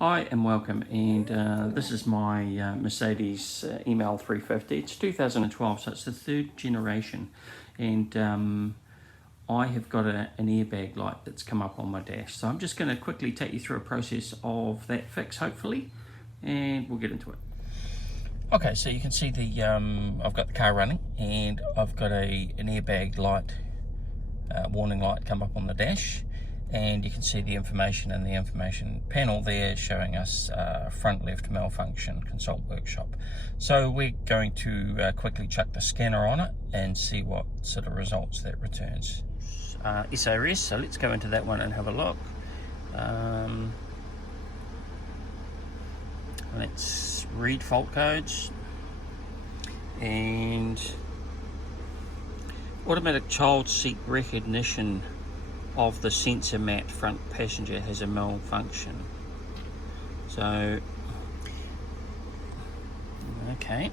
Hi and welcome, and this is my Mercedes ML350. It's 2012, so it's the third generation, and I have got an airbag light that's come up on my dash. So I'm just going to quickly take you through a process of that fix, hopefully, and we'll get into it. Okay, so you can see the I've got the car running, and I've got an airbag light, warning light come up on the dash. And you can see the information in the information panel there showing us front left malfunction, consult workshop. So we're going to quickly chuck the scanner on it and see what sort of results that returns. SRS, so let's go into that one and have a look. Let's read fault codes, and automatic child seat recognition of the sensor mat front passenger has a malfunction. So okay,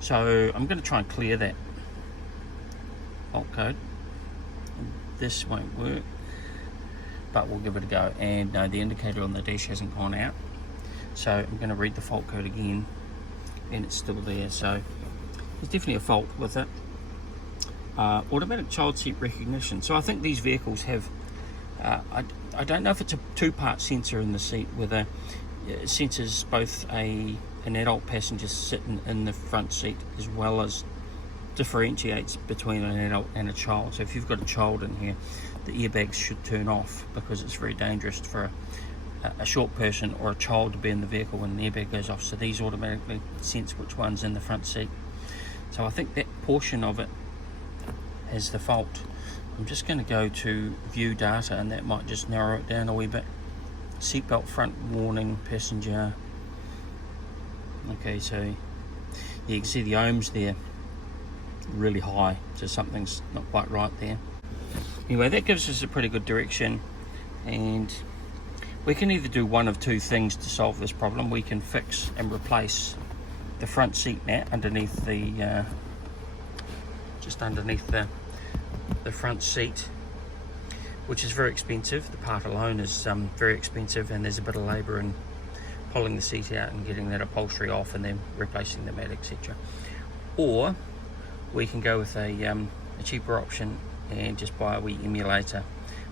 so I'm going to try and clear that fault code. This won't work, but we'll give it a go. And no, the indicator on the dash hasn't gone out, so I'm going to read the fault code again, and it's still there. So there's definitely a fault with it. Automatic child seat recognition. So I think these vehicles have, I don't know if it's a two-part sensor in the seat, whether it senses both an adult passenger sitting in the front seat as well as differentiates between an adult and a child. So if you've got a child in here, the airbags should turn off, because it's very dangerous for a short person or a child to be in the vehicle when the airbag goes off. So these automatically sense which one's in the front seat. So I think that portion of it has the fault. I'm just going to go to view data, and that might just narrow it down a wee bit. Seatbelt front warning passenger. Okay, so you can see the ohms there really high, so something's not quite right there. Anyway, that gives us a pretty good direction, and we can either do one of two things to solve this problem. We can fix and replace the front seat mat underneath the just underneath the front seat, which is very expensive. The part alone is very expensive, and there's a bit of labour in pulling the seat out and getting that upholstery off and then replacing the mat, etc. Or we can go with a cheaper option and just buy a wee emulator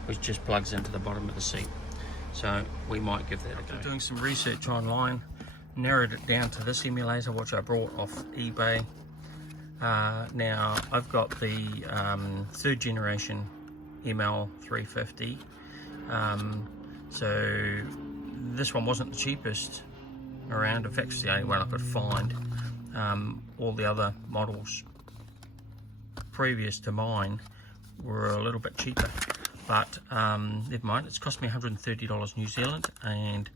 which just plugs into the bottom of the seat. So we might give that a go. Doing some research online, narrowed it down to this emulator, which I brought off eBay. Now I've got the third generation ML350, so this one wasn't the cheapest around. In fact, it's the only one I could find. All the other models previous to mine were a little bit cheaper, but never mind. It's cost me $130 New Zealand, and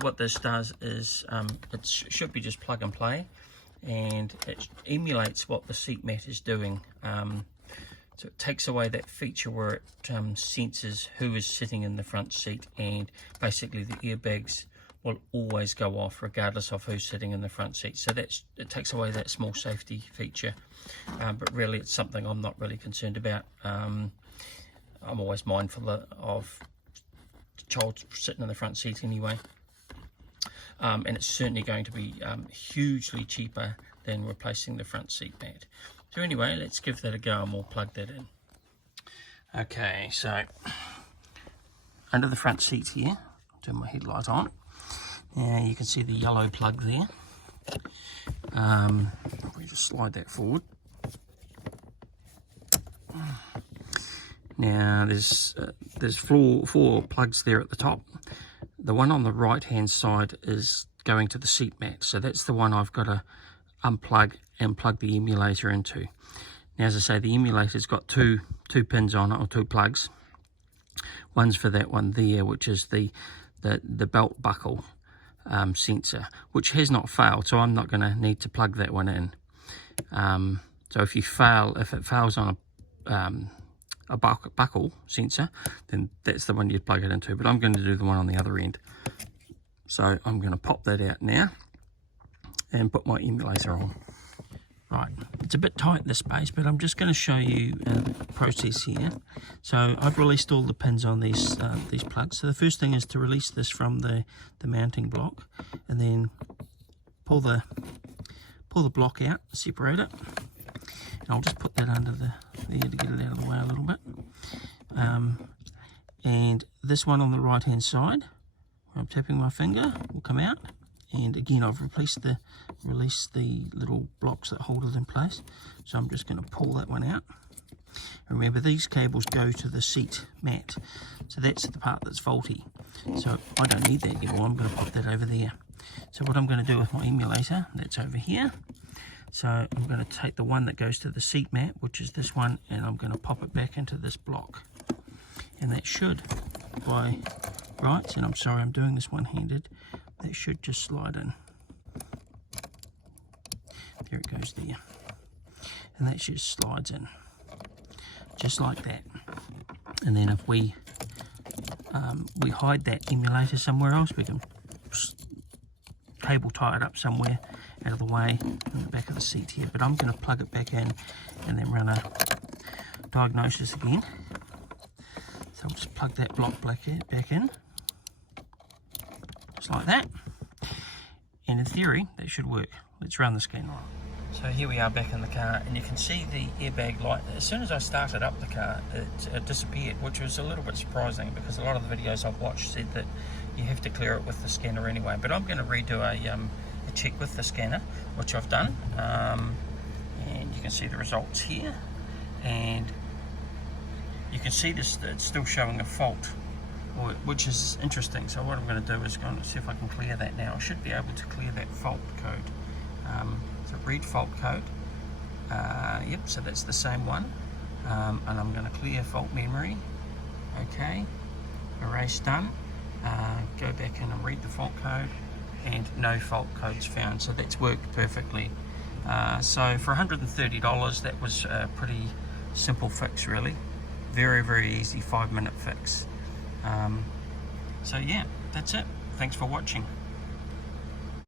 what this does is it should be just plug and play, and it emulates what the seat mat is doing. So it takes away that feature where it senses who is sitting in the front seat, and basically the airbags will always go off regardless of who's sitting in the front seat. So it takes away that small safety feature, but really it's something I'm not really concerned about. I'm always mindful of the child sitting in the front seat anyway. And it's certainly going to be hugely cheaper than replacing the front seat mat. So anyway, let's give that a go, and we'll plug that in. Okay, so under the front seat here, I'll turn my headlight on. Now you can see the yellow plug there. We just slide that forward. Now there's four plugs there at the top. The one on the right hand side is going to the seat mat, so that's the one I've got to unplug and plug the emulator into. Now, as I say, the emulator's got two pins on it, or two plugs. One's for that one there, which is the belt buckle sensor, which has not failed, so I'm not going to need to plug that one in. So if it fails on a buckle sensor, then that's the one you'd plug it into, but I'm going to do the one on the other end. So I'm going to pop that out now and put my emulator on. Right, it's a bit tight this space, but I'm just going to show you the process here. So I've released all the pins on these plugs. So the first thing is to release this from the mounting block, and then pull the block out, separate it, and I'll just put that under there to get it out of the way a little bit. And this one on the right hand side, where I'm tapping my finger, will come out. And again, I've released the little blocks that hold it in place. So I'm just going to pull that one out. Remember, these cables go to the seat mat. So that's the part that's faulty. So I don't need that anymore. I'm going to put that over there. So what I'm going to do with my emulator, that's over here. So I'm going to take the one that goes to the seat mat, which is this one, and I'm going to pop it back into this block. And that should, by rights, and I'm sorry I'm doing this one-handed, that should just slide in. There it goes there. And that just slides in. Just like that. And then if we hide that emulator somewhere else, we can cable tie it up somewhere out of the way in the back of the seat here. But I'm going to plug it back in and then run a diagnosis again. So I'll just plug that block back in. Just like that, and in theory that should work. Let's run the scan right. So here we are back in the car, and you can see the airbag light. As soon as I started up the car, it disappeared, which was a little bit surprising because a lot of the videos I've watched said that you have to clear it with the scanner anyway. But I'm going to redo a check with the scanner, which I've done, and you can see the results here, and you can see this, it's still showing a fault, which is interesting. So what I'm going to do is go and see if I can clear that now. I should be able to clear that fault code. So read fault code. Yep, so that's the same one. And I'm going to clear fault memory. Okay, erase done. Go back in and read the fault code, and no fault codes found. So that's worked perfectly. So for $130, that was a pretty simple fix, really. Very, very easy 5-minute fix. So yeah, that's it. Thanks for watching.